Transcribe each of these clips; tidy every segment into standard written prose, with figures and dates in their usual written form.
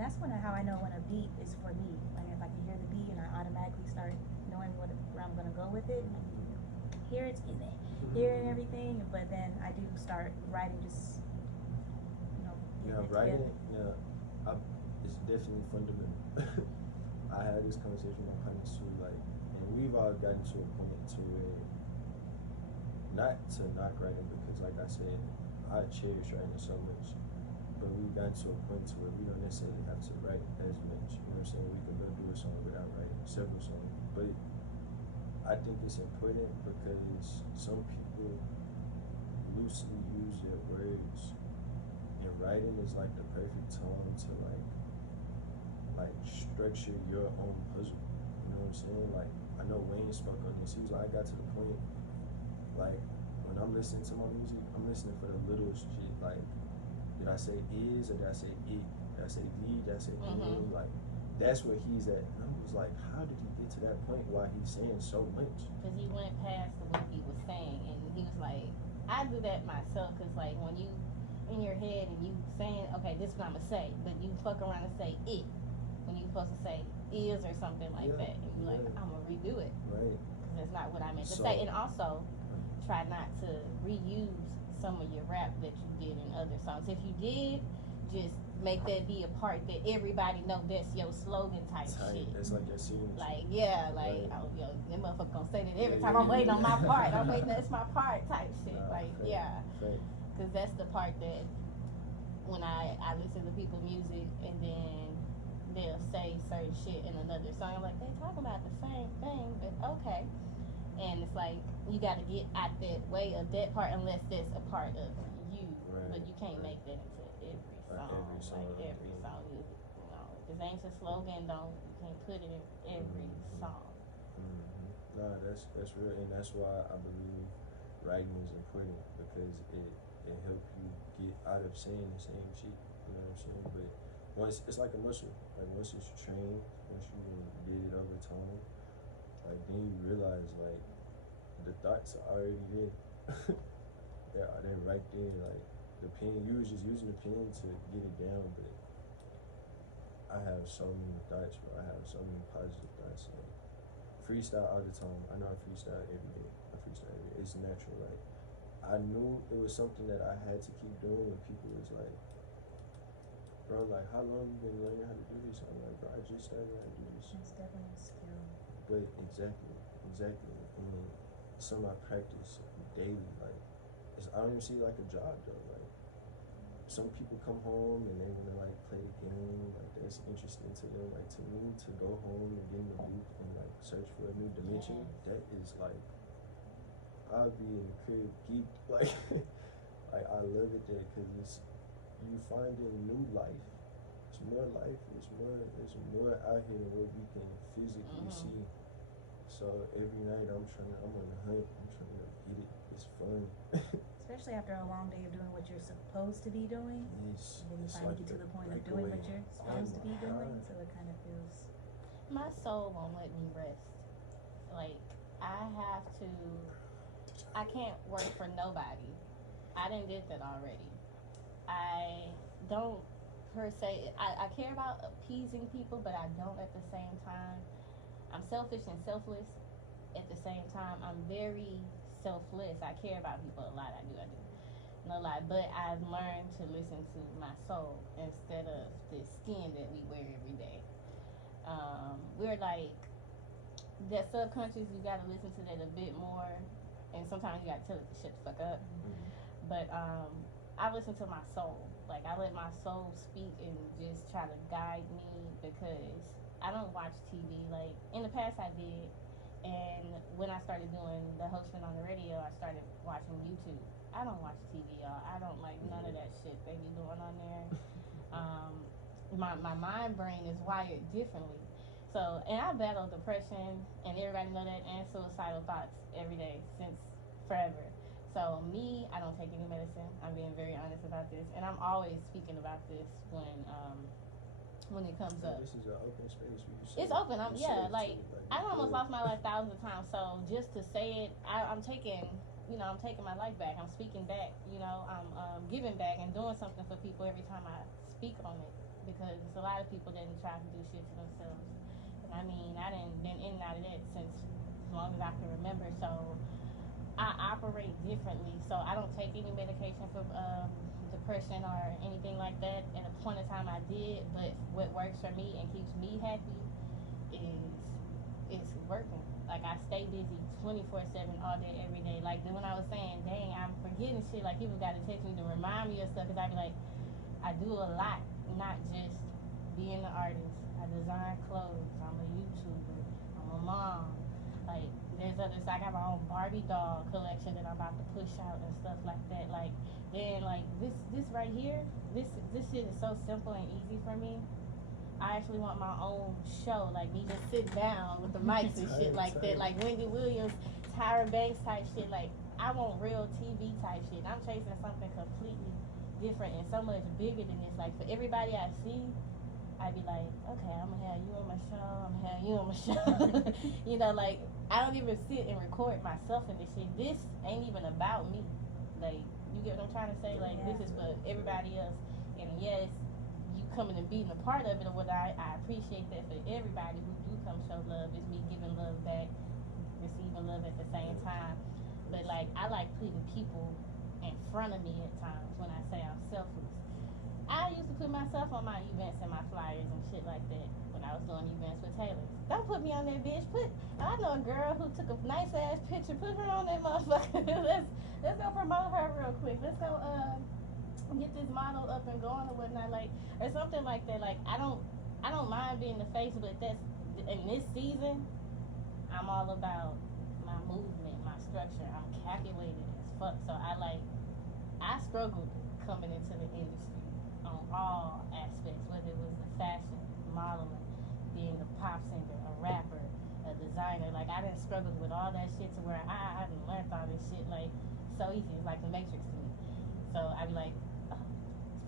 that's how I know when a beat is for me. Like if I can hear the beat and I automatically start knowing where I'm gonna go with it. Hear it in it, hear it and everything. But then I do start writing, just Yeah, writing. Yeah, it's definitely fundamental. I had this conversation with my partners too, like, and we've all gotten to a point to where, not to knock writing, because like I said, I cherish writing so much, but we've gotten to a point to where we don't necessarily have to write as much. You know what I'm saying? We can go do a song without writing several songs, but I think it's important because some people loosely use their words, and writing is like the perfect tone to structure your own puzzle. You know what I'm saying? Like, I know Wayne spoke on this. He was like, I got to the point, like, when I'm listening to my music, I'm listening for the littlest shit. Like, did I say is or did I say it? Did I say the? Did I say Like, that's where he's at. And I was like, how did he get to that point while he's saying so much? Because he went past what he was saying, and he was like, I do that myself, because, like, when you in your head and you saying, okay, this is what I'm going to say, but you fuck around and say it when you're supposed to say is or something like that. And you're like, I'm going to redo it. Right. Because that's not what I meant to say. And also, try not to reuse some of your rap that you did in other songs. If you did, just make that be a part that everybody know that's your slogan type shit. That's like your signature. Like, yeah, like, right. Oh, yo, that motherfucker gonna say that every time I'm waiting on my part. I'm waiting, that's my part type shit. Like, yeah. Because that's the part that when I listen to people's music and then they'll say certain shit in another song, I'm like, they talk about the same thing, but okay. And it's like, you gotta get out that way of that part unless that's a part of you. Right. But you can't make that into every song. Like every song, you know, if it ain't a slogan, you can't put it in every song. No, that's real, and that's why I believe writing is important, because it helps you get out of saying the same shit. You know what I'm saying? But once it's like a muscle. Like, once it's trained, once you did it over time, like, then you realize, like, the thoughts are already there. They're right there. Like, the pen, you was just using the pen to get it down, but I have so many thoughts, bro. I have so many positive thoughts. Like, freestyle all the time. I know I freestyle every day. It's natural. Like, I knew it was something that I had to keep doing when people was like, bro, like, how long you been learning how to do this? I'm like, bro, I just started how to do this. It's definitely a skill. But exactly. And some I practice daily. Like, I don't even see it like a job though. Like, some people come home and they wanna, like, play the game. Like, that's interesting to them. Like, to me, to go home and get in the booth and, like, search for a new dimension, that is like, I'll be in the crib geeked. Like, like, I love it there, because you finding new life. It's more life. It's more out here than what we can physically see. So every night I'm on the hunt. I'm trying to get it. It's fun. Especially after a long day of doing what you're supposed to be doing. Yes. And then you finally get to the point of doing what you're supposed to be doing. So it kind of feels. My soul won't let me rest. Like, I can't work for nobody. I done did that already. I don't per se, I care about appeasing people, but I don't at the same time. I'm selfish and selfless at the same time. I'm very selfless. I care about people a lot. I do. No lie. But I've learned to listen to my soul instead of the skin that we wear every day. We're like, that subconscious, you gotta listen to that a bit more. And sometimes you gotta tell it to shut the fuck up. But I listen to my soul. Like, I let my soul speak and just try to guide me, because I don't watch TV. Like, in the past I did, and when I started doing the hosting on the radio, I started watching YouTube. I don't watch TV, y'all. I don't like none of that shit they be doing on there. My mind brain is wired differently. So, and I battle depression, and everybody know that, and suicidal thoughts every day since forever. So me, I don't take any medicine. I'm being very honest about this, and I'm always speaking about this when it comes up. This is an open space where you say it's open. Like, I almost lost my life thousands of times. So just to say it, I'm taking my life back. I'm speaking back. I'm giving back and doing something for people every time I speak on it, because it's a lot of people that try to do shit to themselves. And I mean, I done been in and out of that since as long as I can remember. So I operate differently. So I don't take any medication for depression or anything like that. At a point in time, I did, but what works for me and keeps me happy is it's working. Like I stay busy 24/7 all day every day. Like when I was saying, dang, I'm forgetting shit. Like people got to text me to remind me of stuff because I be like, I do a lot, not just being an artist. I design clothes. I'm a YouTuber. I'm a mom. Like there's others. I got my own Barbie doll collection that I'm about to push out and stuff like that. Like then like this right here, this shit is so simple and easy for me. I actually want my own show, like me just sit down with the mics and shit like that, like Wendy Williams, Tyra Banks type shit. Like I want real TV type shit. I'm chasing something completely different and so much bigger than this. Like for everybody I see, I'd be like, okay, I'm gonna have you on my show. I'm gonna have you on my show. You know, like I don't even sit and record myself in this shit. This ain't even about me. Like you get what I'm trying to say? Like this is for everybody else. And yes, you coming and being a part of it or what I appreciate that for everybody who do come show love is me giving love back, receiving love at the same time. But like I like putting people in front of me at times when I say I'm selfless. I used to put myself on my events and my flyers and shit like that when I was doing events with Taylor. Don't put me on that bitch. I know a girl who took a nice ass picture. Put her on that motherfucker. let's go promote her real quick. Let's go get this model up and going or whatnot, like or something like that. Like I don't mind being the face, but that's in this season, I'm all about my movement, my structure. I'm calculated as fuck. So I struggled coming into the industry on all aspects, whether it was the fashion, modeling, being a pop singer, a rapper, a designer. Like I done struggled with all that shit to where I done learned all this shit like so easy. It's like the Matrix to me. So I be like,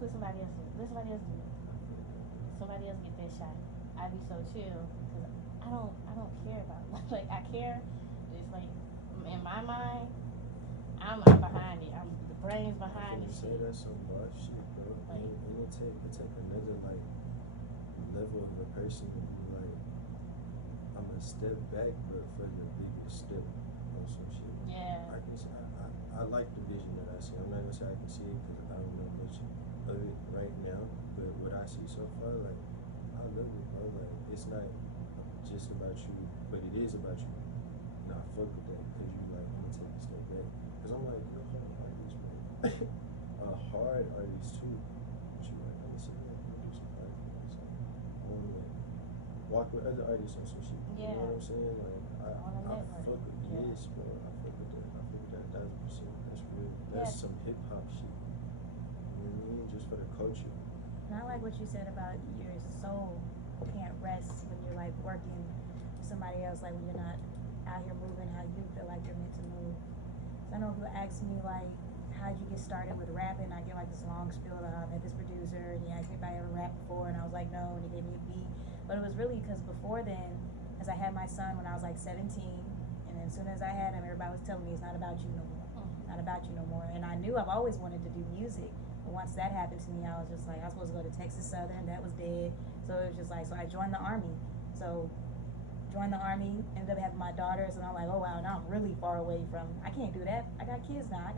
put somebody else do it. Let somebody else do it. Somebody else get that shot. I be so chill because I don't care about it. Like I care. It's like in my mind, I'm behind it. I'm the brains behind it. Say that's some boss shit, bro. Like, and it take another like level of a person to be like, I'm gonna step back, but for the biggest step on some shit. Yeah. I can say I like the vision that I see. I'm not gonna say I can see it because I don't know much of it right now, but what I see so far, like, I love it, bro. Like, it's not just about you, but it is about you. And I fuck with that because you like, I'm gonna take a step back. Because I'm like, you're a hard artist, man. A hard artist too. But you like, I'm gonna sit down and do some hard things. Like, I wanna like walk with other artists on some shit. You know what I'm saying? Like, I fuck with yes, bro. I fuck with that. I fuck with that 1,000%. That's real. That's some hip hop shit. You know what I mean? Just for the culture. And I like what you said about your soul can't rest when you're like working with somebody else, like when you're not out here moving how you feel like you're meant to move. So I know people ask me like, how'd you get started with rapping? I get like this long spiel of I met this producer and he asked me if I ever rapped before and I was like no, and he gave me a beat. But it was really because before then, as I had my son when I was like 17, and then as soon as I had him, everybody was telling me it's not about you no more. Not about you no more. And I knew I've always wanted to do music. But once that happened to me, I was just like, I was supposed to go to Texas Southern, that was dead. So it was just like, so I joined the Army. So joined the Army, ended up having my daughters, and I'm like, oh wow, now I'm really far away from, I can't do that. I got kids now.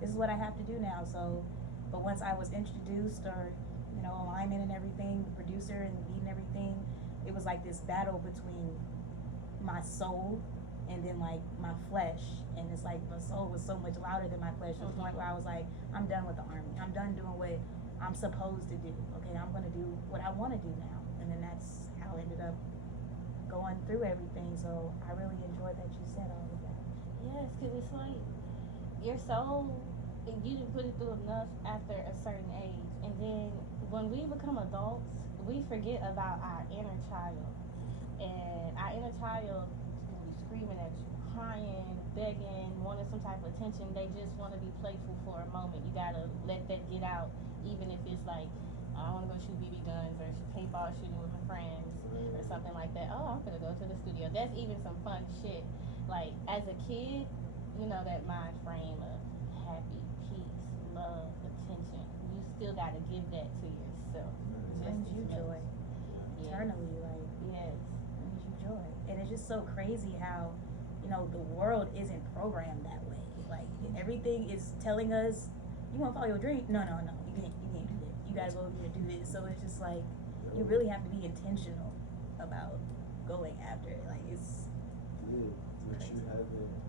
This is what I have to do now. So, but once I was introduced or, you know, alignment and everything, the producer and the beat and everything, it was like this battle between my soul and then like my flesh, and it's like my soul was so much louder than my flesh to the point where I was like, I'm done with the Army. I'm done doing what I'm supposed to do. Okay, I'm gonna do what I want to do now. And then that's how I ended up going through everything. So I really enjoyed that you said all of that. Yes, because it's like your soul, you didn't put it through enough after a certain age, and then when we become adults, we forget about our inner child, and our inner child will be screaming at you, crying, begging, wanting some type of attention. They just want to be playful for a moment. You gotta let that get out, even if it's like, I want to go shoot BB guns or paintball shooting with my friends or something like that. Oh, I'm gonna go to the studio. That's even some fun shit. Like as a kid, you know, that mind frame of happy, peace, love, attention. You still gotta give that to yourself. Brings you joy. Yes. Eternally, like, Yes. brings you joy. And it's just so crazy how, the world isn't programmed that way. Like, everything is telling us, you want to follow your dream? No, you can't do that. You gotta go over here and do this. So it's just like, you really have to be intentional about going after it. Like, it's Yeah, what you haven't realized,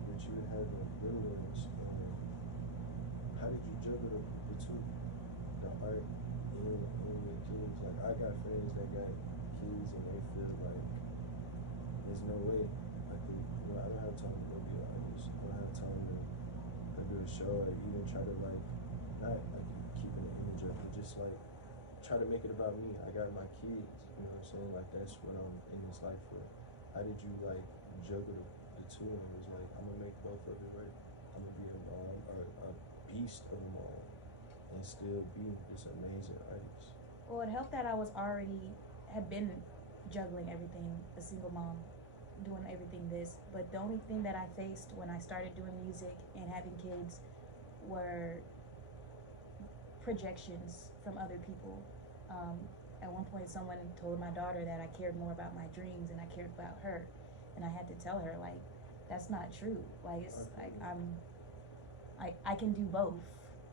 how did you juggle the two, the art and your kids? Like, I got friends that got kids and they feel like there's no way I could, I don't have time to go be an artist. I don't have time to go do a show or even try to like, not like keeping an image up, but just like try to make it about me. I got my kids, you know what I'm saying? Like, that's what I'm in this life for. How did you like juggle the two? And it was like, I'm gonna make both of it right. I'm gonna be a mom, a beast of a mom, and still be this amazing artist. Well, it helped that I had been juggling everything, a single mom, doing everything this. But the only thing that I faced when I started doing music and having kids were projections from other people. At one point, someone told my daughter that I cared more about my dreams than I cared about her, and I had to tell her, like, that's not true. Like, it's like I can do both,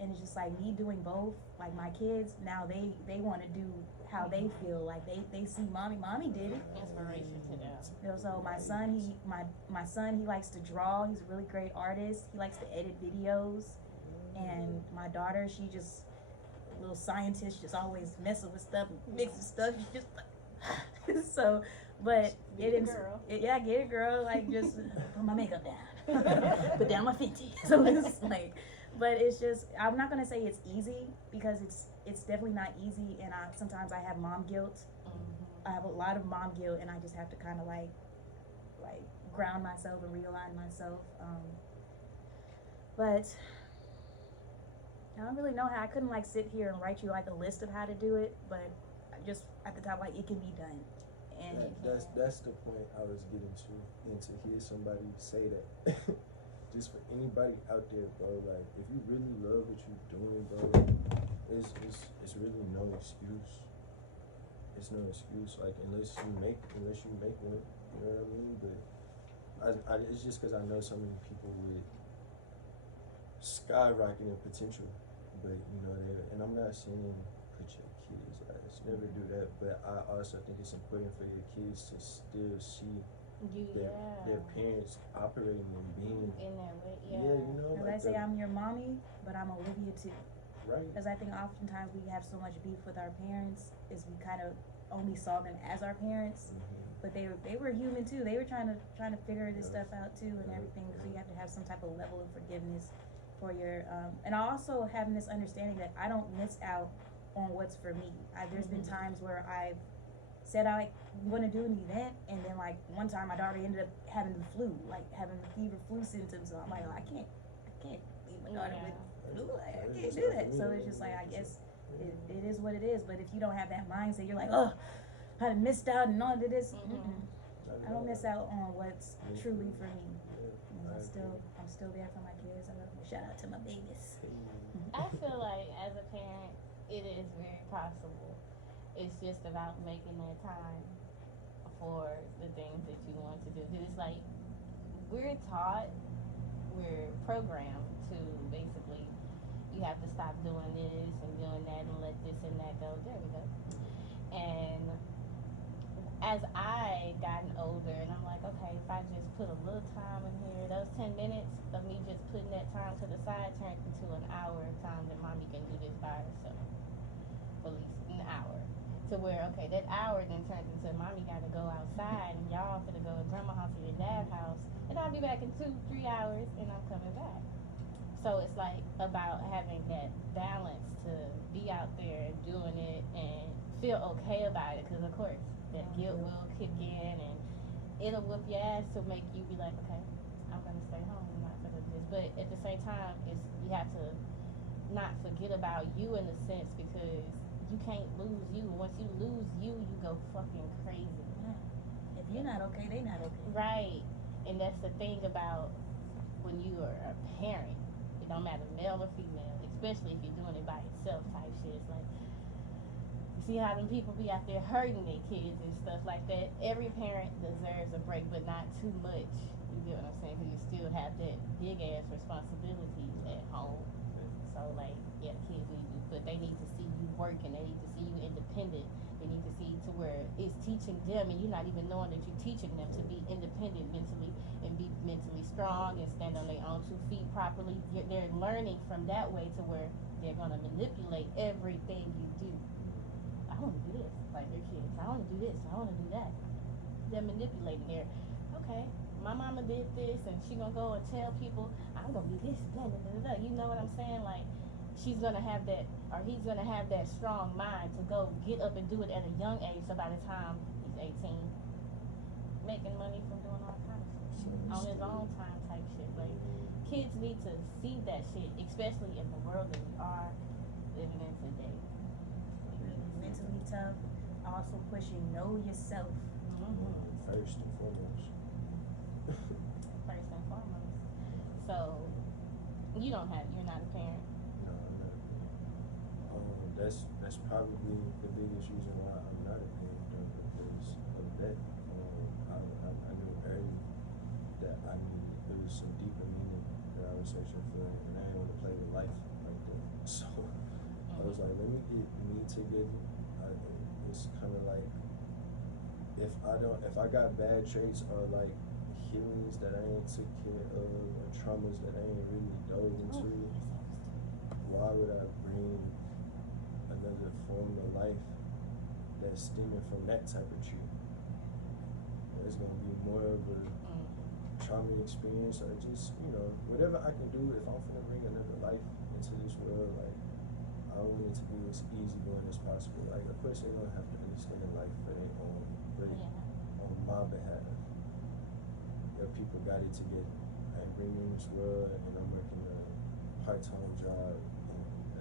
and it's just like me doing both. Like, my kids now, they want to do how they feel. Like, they see mommy did it. Inspiration to them. So my son he likes to draw. He's a really great artist. He likes to edit videos, and my daughter, she just a little scientist, just always messing with stuff, mixing stuff. She's just like so, but Get it, girl. Yeah, get it, girl. Like, just put my makeup down, put down my Fenty. So it's like, but it's just, I'm not gonna say it's easy, because it's definitely not easy, and sometimes I have mom guilt. I have a lot of mom guilt, and I just have to kind of like ground myself and realign myself. But I don't really know how. I couldn't like sit here and write you like a list of how to do it, but just at the top, like, it can be done. And that's the point I was getting to, and to hear somebody say that. Just for anybody out there, bro, like, if you really love what you're doing, bro, it's really no excuse. It's no excuse, like, unless you make one, you know what I mean? But it's just because I know so many people with skyrocketing potential, but and I'm not saying put your kids last, never do that, but I also think it's important for your kids to still see their parents operating and being in there with, Because like I say I'm your mommy, but I'm Olivia too. Right. Because I think oftentimes we have so much beef with our parents, is we kind of only saw them as our parents, but they were human too. They were trying to figure this stuff out too and everything. So you have to have some type of level of forgiveness for your and also having this understanding that I don't miss out on what's for me. There's been times where I've said I want to do an event, and then like one time my daughter ended up having the flu, like having the fever flu symptoms. So I'm like, oh, I can't leave my daughter with flu. Like, I can't do that. So it's just like, I guess it is what it is. But if you don't have that mindset, you're like, oh, I missed out and all of this. I don't miss out on what's truly for me. And I'm still there for my kids. I love them. Shout out to my babies. I feel like as a parent, it is very possible. It's just about making that time for the things that you want to do. Because it's like, we're programmed to basically, you have to stop doing this and doing that and let this and that go. There we go. And as I gotten older, and I'm like, okay, if I just put a little time in here, those 10 minutes of me just putting that time to the side turned into an hour of time that mommy can do this by herself. For at least an hour. To where, okay, that hour then turns into mommy gotta go outside and y'all finna go to grandma's house or your dad's house, and I'll be back in 2-3 hours and I'm coming back. So it's like about having that balance to be out there and doing it and feel okay about it, because of course that guilt will kick in and it'll whoop your ass to make you be like, okay, I'm gonna stay home, I'm not gonna do this. But at the same time, you have to not forget about you in a sense, because you can't lose you. Once you lose you, you go fucking crazy. If you're not okay, they not okay. Right. And that's the thing about when you are a parent. It don't matter male or female, especially if you're doing it by yourself type shit. It's like, see how them people be out there hurting their kids and stuff like that. Every parent deserves a break, but not too much. You get what I'm saying? Because you still have that big ass responsibility at home. So like, yeah, the kids need you, but they need to see you working. They need to see you independent. They need to see to where it's teaching them, and you're not even knowing that you're teaching them to be independent mentally and be mentally strong and stand on their own 2 feet properly. They're learning from that way to where they're gonna manipulate everything you do. I want to do this, like their kids. I want to do this. I want to do that. They're manipulating. They're okay. My mama did this, and she gonna go and tell people I'm gonna do this. Blah, blah, blah, blah. You know what I'm saying? Like she's gonna have that, or he's gonna have that strong mind to go get up and do it at a young age. So by the time he's 18, making money from doing all kinds of shit on his own time type shit. Like kids need to see that shit, especially in the world that we are living in today. Mentally tough, also pushing know yourself. First and foremost. First and foremost. So you're not a parent. No, I'm not a parent. That's probably the biggest reason why I'm not a parent, though, because of that. I knew early that it was some deeper meaning that I was searching for, and I didn't want to play with life like that. So I was like, let me get me together. It's kind of like if I got bad traits or like healings that I ain't took care of or traumas that I ain't really dove into, why would I bring another form of life that's stemming from that type of tree? It's gonna be more of a trauma experience, or just whatever I can do. If I'm gonna bring another life into this world, like I want it to be as easy going as possible. Like of course they're gonna have to understand life for their own, but on my behalf, if people got it together and bring me in this world, and I'm working a part-time job,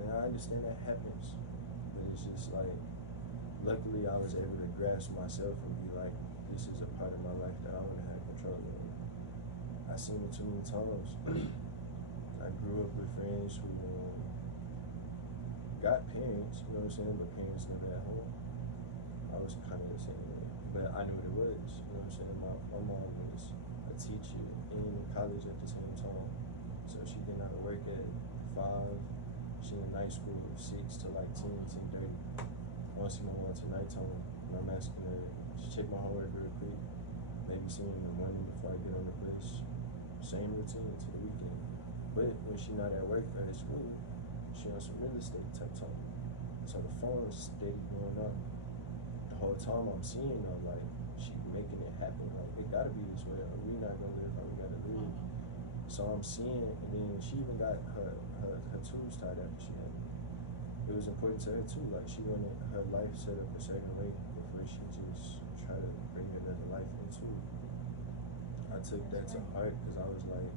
and I understand that happens, but it's just like, luckily I was able to grasp myself and be like, this is a part of my life that I want to have control of. I've seen it too many times. I grew up with friends who got parents, you know what I'm saying, but parents never at home. I was kind of the same way, but I knew what it was, you know what I'm saying. My mom was a teacher in college at the same time, so she getting out of work at 5. She in night school 6 to like 10:30. Once in a while to nighttime, and I'm asking her to check my homework real quick, maybe see me in the morning before I get on the bus. Same routine to the weekend. But when she not at work or at school, she on some real estate type time. So the phone's steady going up. The whole time I'm seeing her, like, she making it happen. Like, it gotta be this way, or we not gonna live how we gotta live. So I'm seeing, and then she even got her tubes tied after she had me. It was important to her too. Like, she wanted her life set up a certain way before she just try to bring another life into it. I took that to heart because I was like,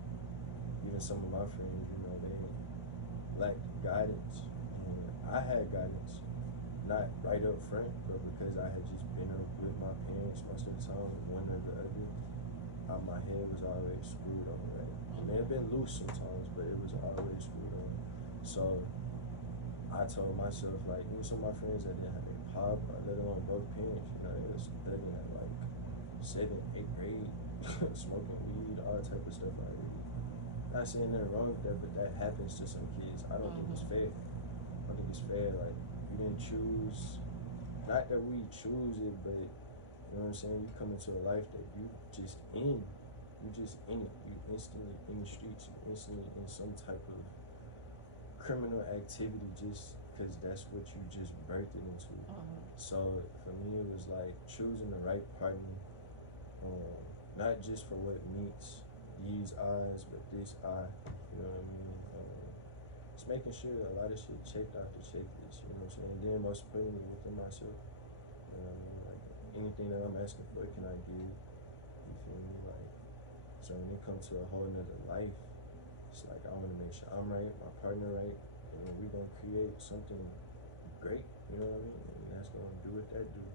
even some of my friends, they lacked guidance, and I had guidance, not right up front, but because I had just been up with my parents most of the time, one or the other. My head was always screwed on, right? It may have been loose sometimes, but it was always screwed on. So I told myself, like, even some of my friends that didn't have their pop, let alone both parents, they was studying at like 7th, 8th grade, smoking weed, all that type of stuff. Like, not saying nothing wrong with that, but that happens to some kids. I don't think it's fair. I don't think it's fair. Like, you didn't choose, not that we choose it, but you know what I'm saying? You come into a life that you just in. You just in it. You instantly in the streets. You instantly in some type of criminal activity just because that's what you just birthed it into. So for me, it was like choosing the right partner, not just for what meets these eyes, but this eye. You know what I mean? Just making sure a lot of shit checked off the checklist. You know what I'm saying? And then most importantly, within myself. You know what I mean? Like, anything that I'm asking for, can I give? You feel me? Like, so when it comes to a whole nother life, it's like I want to make sure I'm right, my partner right, and we're gonna create something great. You know what I mean? And that's gonna do what that do.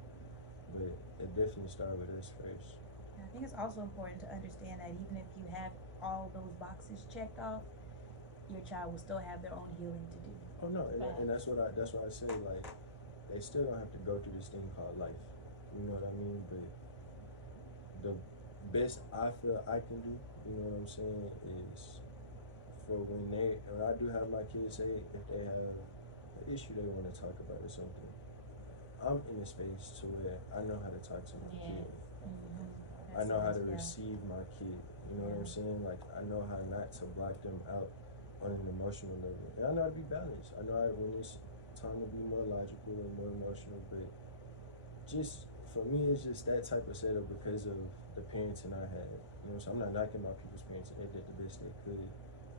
But it definitely started with us first. I think it's also important to understand that even if you have all those boxes checked off, your child will still have their own healing to do. Oh no, and that's what I say. Like, they still don't have to go through this thing called life. You know what I mean? But the best I feel I can do, you know what I'm saying, is for when I do have my kids, say if they have an issue they want to talk about or something, I'm in a space to where I know how to talk to my kid. I know how to receive my kid. You know what I'm saying? Like, I know how not to block them out on an emotional level. And I know how to be balanced. I know how when it's time to be more logical and more emotional, but just for me, it's just that type of setup because of the parenting I had. You know, so I'm not knocking my people's parenting. They did the best they could,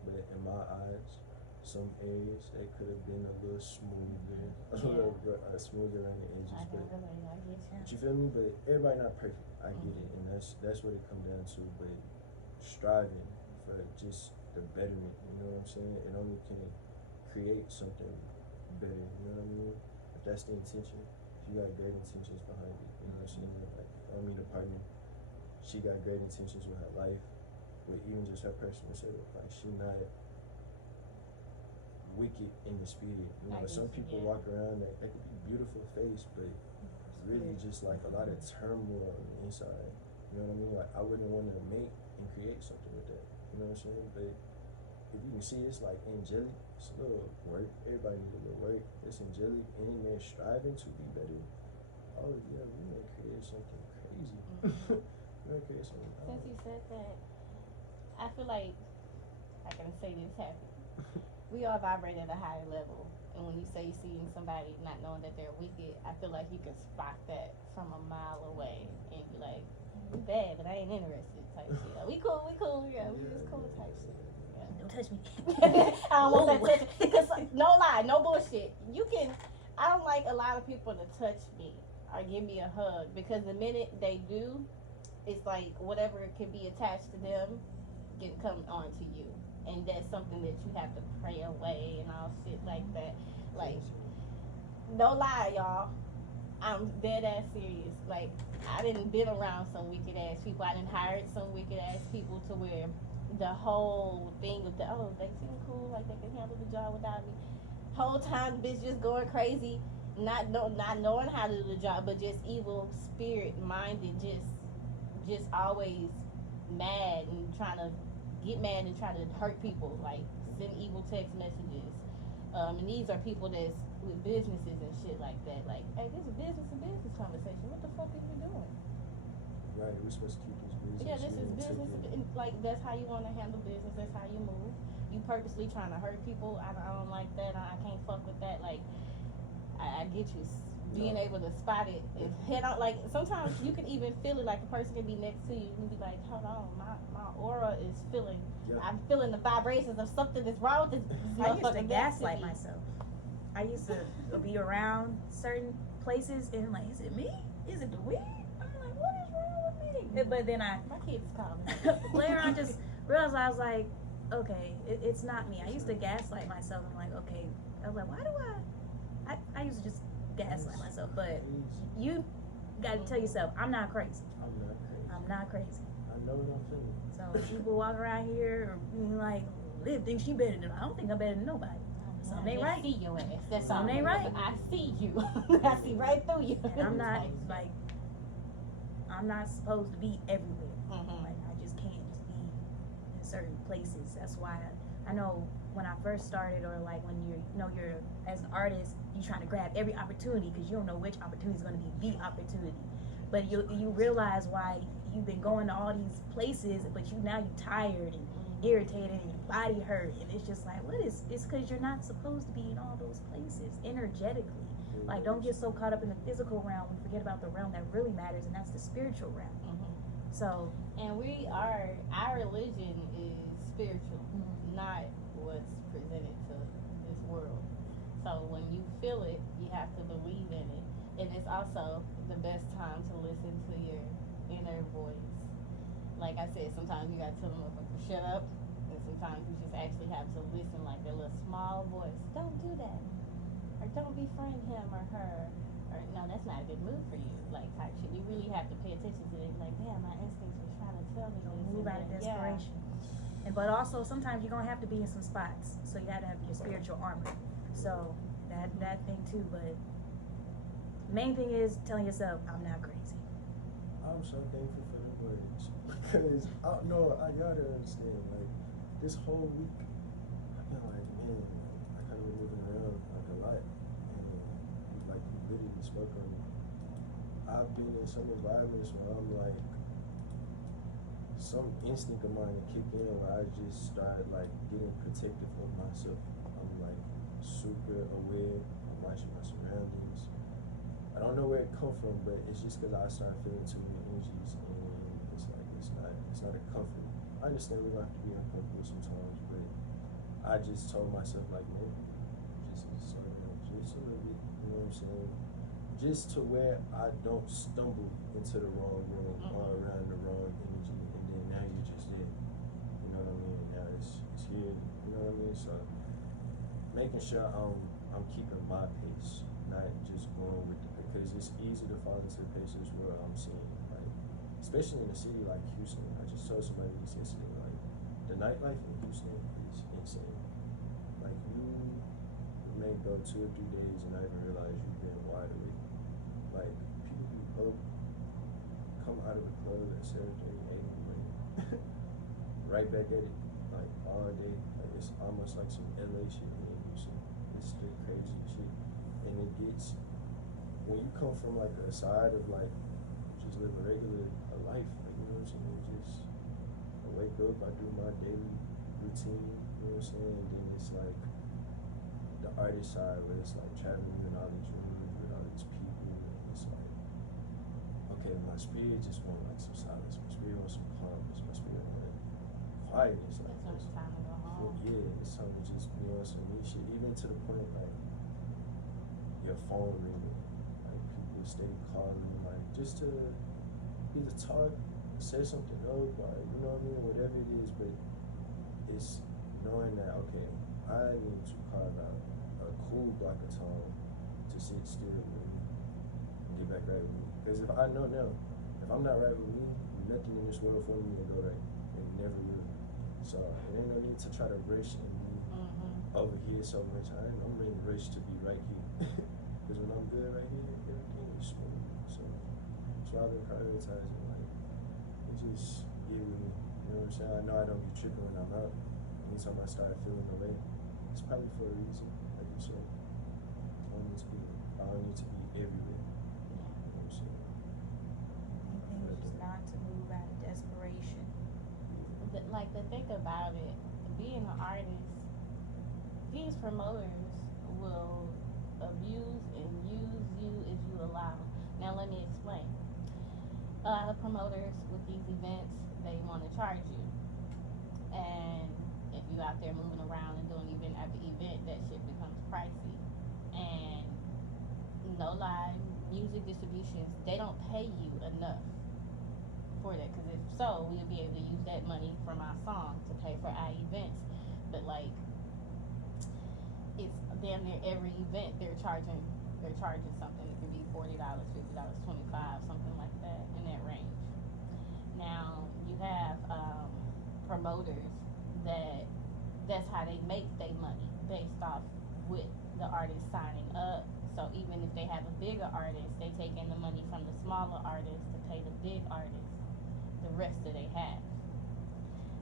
but in my eyes, some areas they could have been a little smoother, smoother around the edges. But you feel me? But everybody not perfect. I get it, and that's what it comes down to. But striving for just the betterment, you know what I'm saying? It only can create something better. You know what I mean? If that's the intention, if you got great intentions behind it, you know what I'm saying? Like, I mean, the partner, she got great intentions with her life, with even just her personal setup. Like, she not wicked in the spirit. You know, some people walk around that they could be beautiful face, but really just like a lot of turmoil on the inside. You know what I mean? Like, I wouldn't want to make and create something with that. You know what I'm saying? But if you can see, it's like angelic. It's a little work. Everybody needs a little work. It's angelic, and they're striving to be better. Oh yeah, we may create something crazy. We may create something. Since you said that, I feel like I can say this happy. We all vibrate at a higher level, and when you say seeing somebody not knowing that they're wicked, I feel like you can spot that from a mile away, and be like, "We bad, but I ain't interested." Type shit. We cool, yeah, we just cool type shit. Yeah. Don't touch me. I don't want that touch because no lie, no bullshit. I don't like a lot of people to touch me or give me a hug because the minute they do, it's like whatever can be attached to them can come onto you. And that's something that you have to pray away and all shit like that. Like, no lie, y'all. I'm dead ass serious. Like, I didn't been around some wicked ass people. I didn't hired some wicked ass people to where the whole thing of they seem cool, like they can handle the job without me. Whole time, bitch, just going crazy, not knowing how to do the job, but just evil spirit minded, just always mad and trying to get mad and try to hurt people, like send evil text messages. And these are people that's with businesses and shit like that. Like, hey, this is business to business conversation. What the fuck are you doing? Right, we're supposed to keep this business. Yeah, this is business. Like, that's how you want to handle business. That's how you move. You purposely trying to hurt people. I don't like that. I can't fuck with that. Like, I get you. Being able to spot it and head on, like sometimes you can even feel it, like a person can be next to you and be like, hold on, my aura is feeling, I'm feeling the vibrations of something that's wrong with this I used to gaslight myself. I used to be around certain places and like, is it me? Is it the weed? I'm like, what is wrong with me? But then my kids call me. later I just realized, I was like, okay, it's not me. I used to gaslight myself. I'm like, okay, I was like, why do I used to just gaslight myself, but you got to tell yourself, I'm not crazy. I'm not crazy. I know what I'm feeling. So people walk around here being like, Liv thinks she better than I don't think I'm better than nobody. Something ain't right. I see your ass. That's something ain't right. I see you. I see right through you. And I'm not like, I'm not supposed to be everywhere. Like, I just can't just be in certain places. That's why I know when I first started, or like when you're as an artist, you're trying to grab every opportunity because you don't know which opportunity is going to be the opportunity. But you realize why you've been going to all these places, but you're tired and irritated and your body hurt, and it's just like, it's because you're not supposed to be in all those places energetically. Like, don't get so caught up in the physical realm and forget about the realm that really matters, and that's the spiritual realm. So, and our religion is spiritual, not what's presented to this world. So when you feel it, you have to believe in it, and it's also the best time to listen to your inner voice. Like I said, sometimes you gotta tell them to shut up, and sometimes you just actually have to listen, like that little small voice. Don't do that, or don't befriend him or her, or no, that's not a good move for you. Like, type shit. You really have to pay attention to it. Like, damn, my instincts were trying to tell me don't this. move out of desperation. Yeah. But also sometimes you're gonna have to be in some spots, so you gotta have your spiritual armor. So that thing too. But Main thing is telling yourself, I'm not crazy. I'm so thankful for the words because I gotta understand. Like this whole week, I've been like, man, like, I kind of been moving around like a lot, and like you literally spoke on it. I've been in some environments where I'm like, some instinct of mine to kick in where I just start like getting protective of myself. I'm like super aware. I'm watching my surroundings. I don't know where it come from, but it's just because I started feeling too many energies, and it's like it's not a comfort. I understand we're gonna have to be uncomfortable sometimes, but I just told myself like, man, just slow down, just a little bit. You know what I'm saying? Just to where I don't stumble into the wrong room or around the wrong energy, and then now you're just there. You know what I mean? Now it's here. You know what I mean? So making sure I'm keeping my pace, not just going with the, because it's easy to fall into the paces where I'm seeing, like, especially in a city like Houston. I just told somebody this yesterday, like, the nightlife in Houston is insane. Like, you may go 2 or 3 days and not even realize you've been wide awake. Like, people be up, come out of the club at 7:30, 8 in the morning, right back at it, like, all day. Like, it's almost like some LA shit in Houston. It's the crazy shit. And it gets, when you come from like a side of like just live a regular life, like, you know what I'm saying, just I wake up, I do my daily routine, you know what I'm saying, and then it's like the artist side where it's like traveling in all these rooms with all these people, and it's like, okay, my spirit just want like some silence, my spirit wants some calmness, my spirit want quietness, like It's time to go home. yeah, it's time to just be on some new shit, even to the point like your phone ringing, like people stay calling, like just to either talk, say something dope, or you know what I mean, whatever it is, but it's knowing that okay, I need to carve out a cool block of time to sit still with me and get back right with me. Because if I know now, if I'm not right with me, nothing in this world for me will go right. It never will. So it ain't no need to try to rush and be over here so much. I'm ready to rush to be right here. Because when I'm good right here, everything is smooth. So that's why I've been prioritizing. Like, it just get with me. You know what I'm saying? I know I don't be tripping when I'm out. Anytime I start feeling the way, it's probably for a reason. Like you said, I don't need to be everywhere. You know what I'm saying? Main thing is just not to move out of desperation. Like the thing about it, being an artist, these promoters will abuse and use you if you allow. Now let me explain. A lot of promoters with these events, they want to charge you, and if you out there moving around and doing event after event, that shit becomes pricey. And no lie, music distributions, they don't pay you enough for that, because if so, we'll be able to use that money from our song to pay for our events. But like, it's damn near every event they're charging something. It can be $40, $50, 25, something like that, in that range. Now you have promoters that's how they make their money, based off with the artist signing up. So even if they have a bigger artist, they take in the money from the smaller artist to pay the big artist the rest of they have.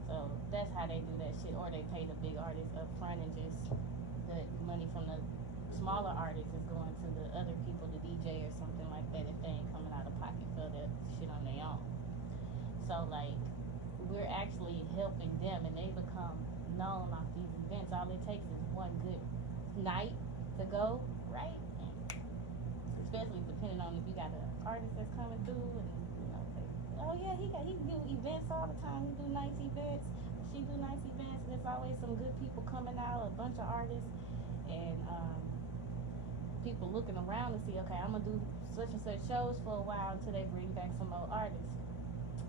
So that's how they do that shit. Or they pay the big artist up front, and just the money from the smaller artists is going to the other people, the DJ or something like that, if they ain't coming out of pocket for the shit on their own. So like, we're actually helping them, and they become known off these events. All it takes is one good night to go right, and especially depending on if you got an artist that's coming through, and you know, say, oh yeah, he do events all the time. He do nice events. She do nice events, and there's always some good people coming out, a bunch of artists, and people looking around to see, okay, I'm gonna do such and such shows for a while until they bring back some more artists.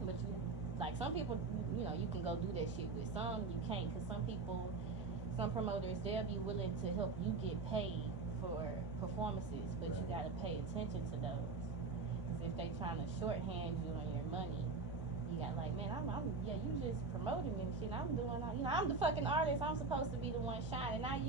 But you, like, some people, you know, you can go do that shit with. Some you can't, because some promoters, they'll be willing to help you get paid for performances, but you gotta pay attention to those. Because if they trying to shorthand you on your money, you got like, man, yeah, you just promoting me and shit. I'm doing all, I'm the fucking artist. I'm supposed to be the one shining. Now you